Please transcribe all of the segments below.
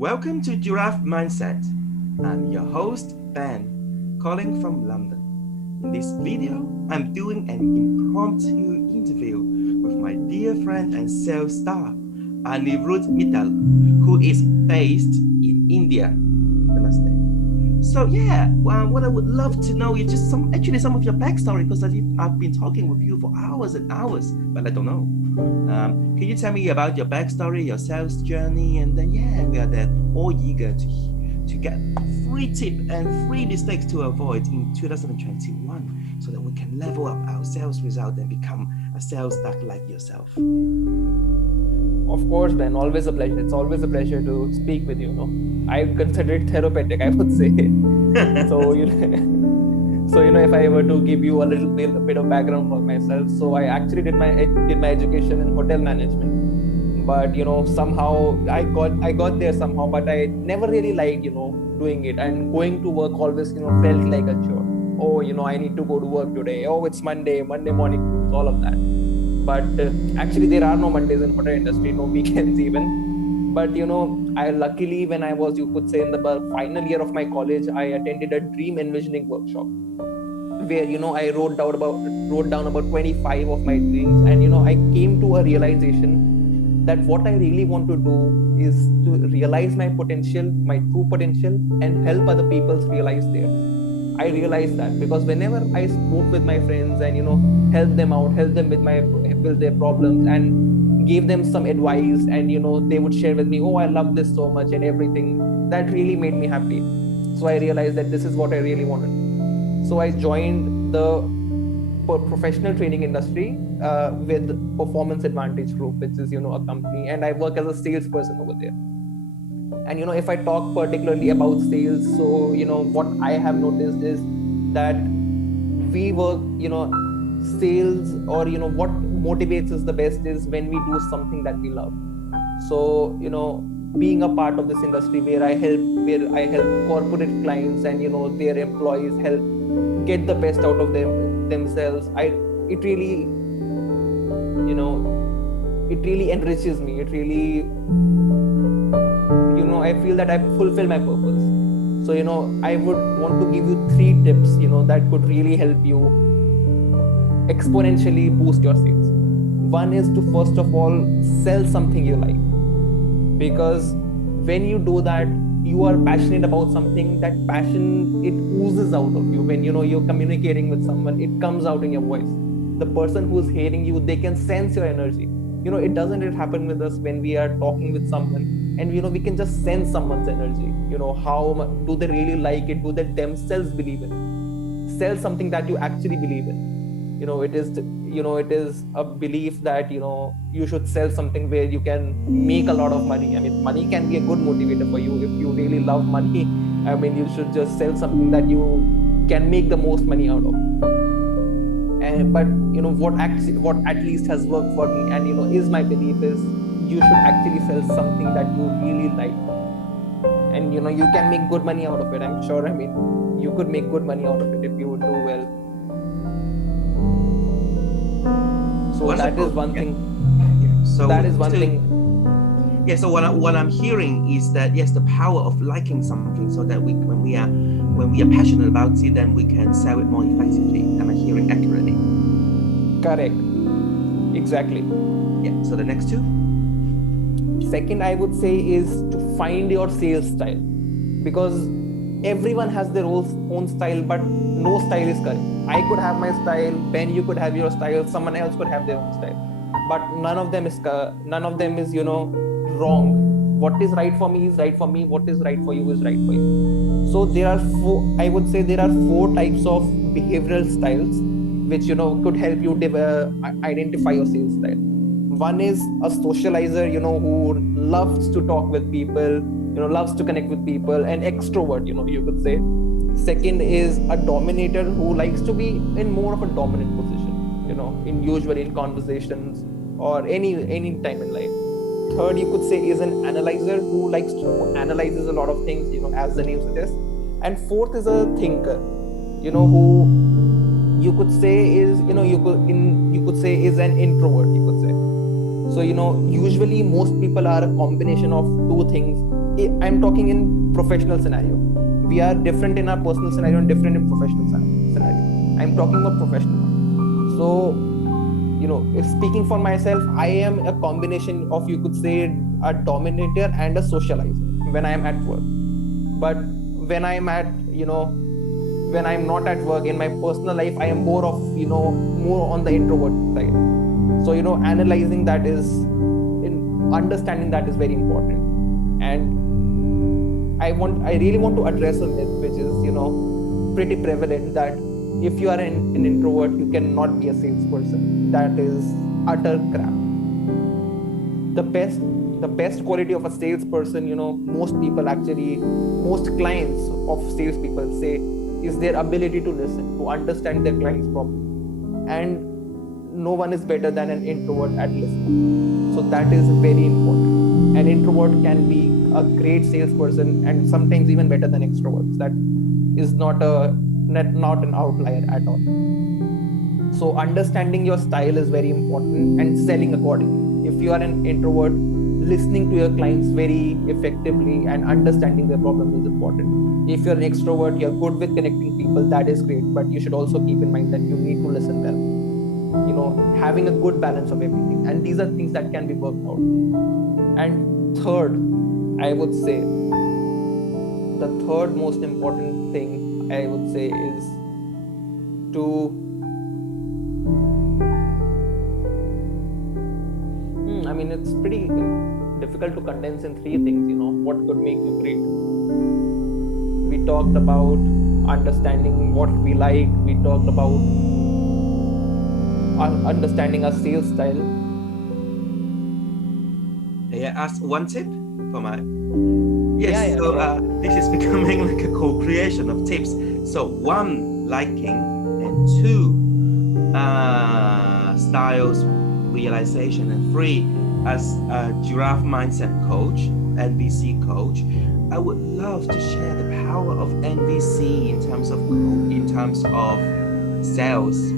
Welcome to Giraffe Mindset. I'm your host, Ben, calling from London. In this video, I'm doing an impromptu interview with my dear friend and sales star, Anirudh Mittal, who is based in India. Namaste. So what I would love to know is just some of your backstory because I've been talking with you for hours and hours, but I don't know. Can you tell me about your backstory, your sales journey, and then we are there all eager to get free tip and free mistakes to avoid in 2021, so that we can level up our sales result and become a sales star like yourself. Of course, Ben. Always a pleasure. It's always a pleasure to speak with you. I consider it therapeutic, I would say. so if I were to give you a bit of background for myself, so I actually did my education in hotel management, but somehow I got there somehow, but I never really liked doing it, and going to work always felt like a chore. Oh, I need to go to work today. Oh, it's Monday morning blues, all of that. But actually there are no Mondays in hotel industry, no weekends even. But I luckily, when I was, you could say, in the final year of my college, I attended a dream envisioning workshop where I wrote down about 25 of my dreams, and I came to a realization that what I really want to do is to realize my potential, my true potential, and help other people realize theirs. I realized that because whenever I spoke with my friends and helped them out, helped them with their problems, and gave them some advice, and they would share with me, oh, I love this so much and everything, that really made me happy. So I realized that this is what I really wanted. So I joined the professional training industry with Performance Advantage Group, which is a company, and I work as a salesperson over there. And if I talk particularly about sales, so what I have noticed is that we work, sales, or what motivates us the best is when we do something that we love. So being a part of this industry where I help corporate clients and their employees help get the best out of themselves, it really enriches me. It really I feel that I fulfill my purpose. So I would want to give you 3 tips that could really help you exponentially boost your sales. One is to, first of all, sell something you like, because when you do that, you are passionate about something. That passion, it oozes out of you. When you're communicating with someone, it comes out in your voice. The person who's hearing you, they can sense your energy. It doesn't happen with us when we are talking with someone, and we can just sense someone's energy. How do they really like it? Do they themselves believe in it? Sell something that you actually believe in. It is a belief that you should sell something where you can make a lot of money. I mean, money can be a good motivator for you. If you really love money, I mean, you should just sell something that you can make the most money out of. But what at least has worked for me, and is my belief, is you should actually sell something that you really like, and you can make good money out of it. I'm sure. I mean, you could make good money out of it if you would do well. So wonderful. That is one thing. So that is one thing. Yeah. So what I'm hearing is that yes, the power of liking something, so that when we are passionate about it, then we can sell it more effectively. Am I hearing accurately? Correct. Exactly. Yeah. So the next 2. Second, I would say, is to find your sales style, because everyone has their own style, but no style is correct. I could have my style, Ben, you could have your style, someone else could have their own style, but none of them is wrong. What is right for me is right for me. What is right for you is right for you. So there are 4 types of behavioral styles which could help you identify your sales style. One is a socializer, who loves to talk with people, loves to connect with people, and extrovert, you could say. Second is a dominator, who likes to be in more of a dominant position, usually in conversations or any time in life. Third, you could say, is an analyzer, who analyzes a lot of things, as the name suggests. And fourth is a thinker, who you could say is, is an introvert, you could say. So, usually most people are a combination of 2 things. I'm talking in professional scenario. We are different in our personal scenario and different in professional scenario. I'm talking about professional. So, if speaking for myself, I am a combination of, you could say, a dominator and a socializer when I am at work. But when I'm when I'm not at work in my personal life, I am more of, more on the introvert side. So, analyzing that is, understanding that is very important. And I really want to address a myth which is, pretty prevalent, that if you are an introvert, you cannot be a salesperson. That is utter crap. The best quality of a salesperson, most clients of salespeople say, is their ability to listen, to understand their client's problem. And no one is better than an introvert at listening. So that is very important. An introvert can be a great salesperson, and sometimes even better than extroverts. That is not an outlier at all. So understanding your style is very important, and selling accordingly. If you are an introvert, listening to your clients very effectively and understanding their problem is important. If you're an extrovert, you're good with connecting people, that is great, but you should also keep in mind that you need to listen well. Having a good balance of everything, and these are things that can be worked out. And third, I would say, the third most important thing I would say is to it's pretty difficult to condense in three things. What could make you great? We talked about understanding what we like. We talked about understanding our sales style. May I ask one tip for my? Yes. Yeah, So sure. this is becoming like a co-creation of tips. So one, liking, and two, styles realization, and three, as a giraffe mindset coach, NVC coach, I would love to share the power of NVC in terms of sales.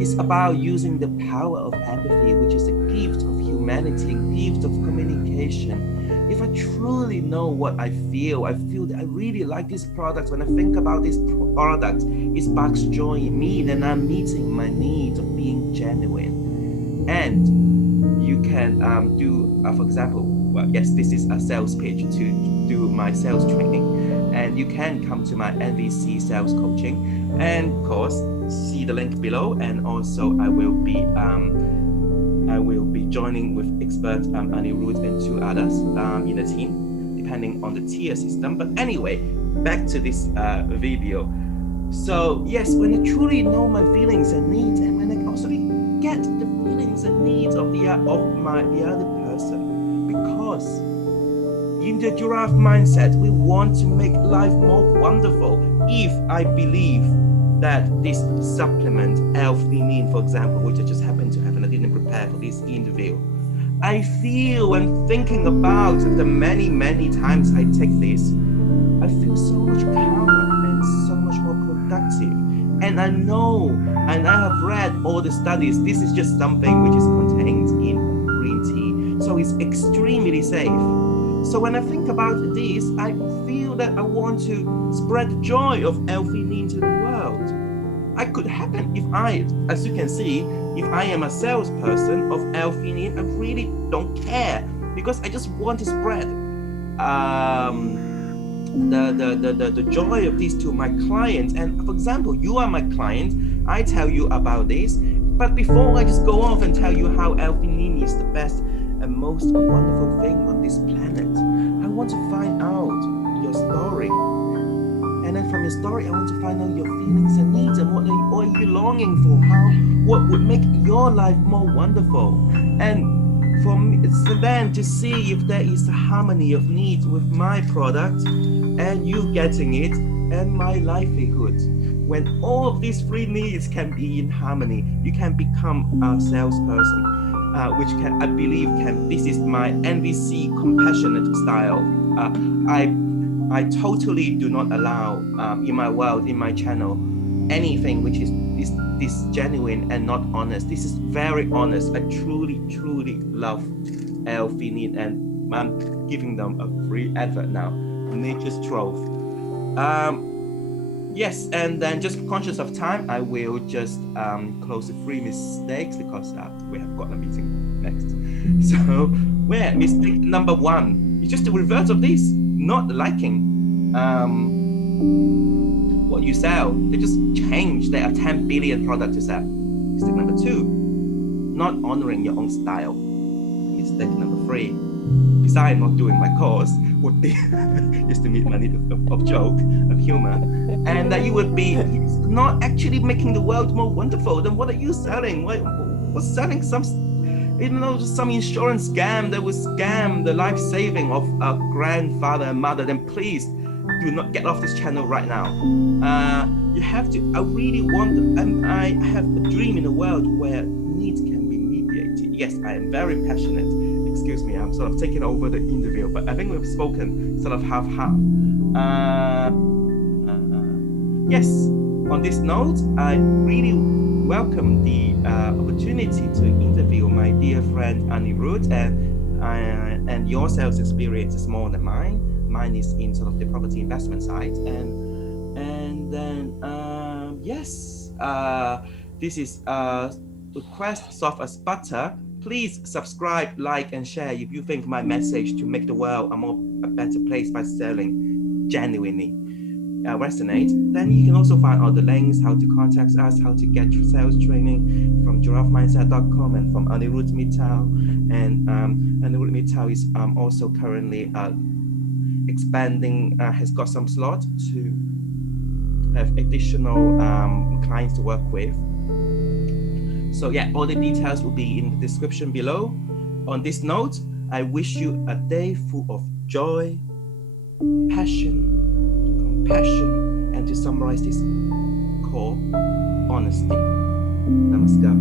It's about using the power of empathy, which is a gift of humanity, gift of communication. If I truly know what I feel that I really like this product. When I think about this product, it sparks joy in me, then I'm meeting my need of being genuine. And you can do, for example, yes, this is a sales pitch to do my sales training. And you can come to my NVC sales coaching. And of course, see the link below. And also I will be joining with expert Anirudh and two others in the team, depending on the tier system. But anyway, back to this video. So yes, when I truly know my feelings and needs, and when I also get the feelings and needs of the other person, because in the giraffe mindset, we want to make life more wonderful. If I believe that this supplement, L-theanine, for example, which I just happened to have and I didn't prepare for this interview, I feel when thinking about the many, many times I take this, I feel so much calmer and so much more productive. And I know, and I have read all the studies, this is just something which is contained in green tea. So it's extremely safe. So when I think about this, I feel that I want to spread the joy of L-theanine to the world. It could happen if as you can see, if I am a salesperson of L-theanine, I really don't care, because I just want to spread the joy of this to my clients. And for example, you are my client, I tell you about this, but before I just go off and tell you how L-theanine is the best and most wonderful thing on this planet, I want to find out your story. And then from your story, I want to find out your feelings and needs, and what are you longing for? What would make your life more wonderful? And for me, it's then to see if there is a harmony of needs with my product and you getting it and my livelihood. When all of these three needs can be in harmony, you can become a salesperson, which I believe this is my NVC compassionate style. I totally do not allow in my world, in my channel, anything which is this genuine and not honest. This is very honest. I truly, truly love L-theanine, and I'm giving them a free advert now. Nature's Trove. Yes, and then just conscious of time, I will just close the 3 mistakes because we have got a meeting next. So, where mistake number 1 is just the reverse of this, not liking what you sell. They just change. There are 10 billion products to sell. Mistake number 2, not honoring your own style. Mistake number 3, besides not doing my course, would be just to meet my need of joke, of humor, and that you would be not actually making the world more wonderful. Then what are you selling? What's selling some insurance scam that will scam the life saving of a grandfather and mother? Then please do not get off this channel right now. You have to. I really want. I have a dream in a world where needs can be mediated. Yes, I am very passionate. Excuse me, I'm sort of taking over the interview, but I think we've spoken sort of half-half. Yes, on this note, I really welcome the opportunity to interview my dear friend Anirudh, and your sales experience is more than mine. Mine is in sort of the property investment side, and then yes, this is request soft as butter. Please subscribe, like, and share if you think my message to make the world a better place by selling genuinely resonate. Then you can also find all the links, how to contact us, how to get sales training from giraffemindset.com and from Anirudh Mittal. And Anirudh Mittal is also currently expanding, has got some slots to have additional clients to work with. So yeah, all the details will be in the description below. On this note, I wish you a day full of joy, passion, compassion, and to summarize this call, honesty. Namaskar.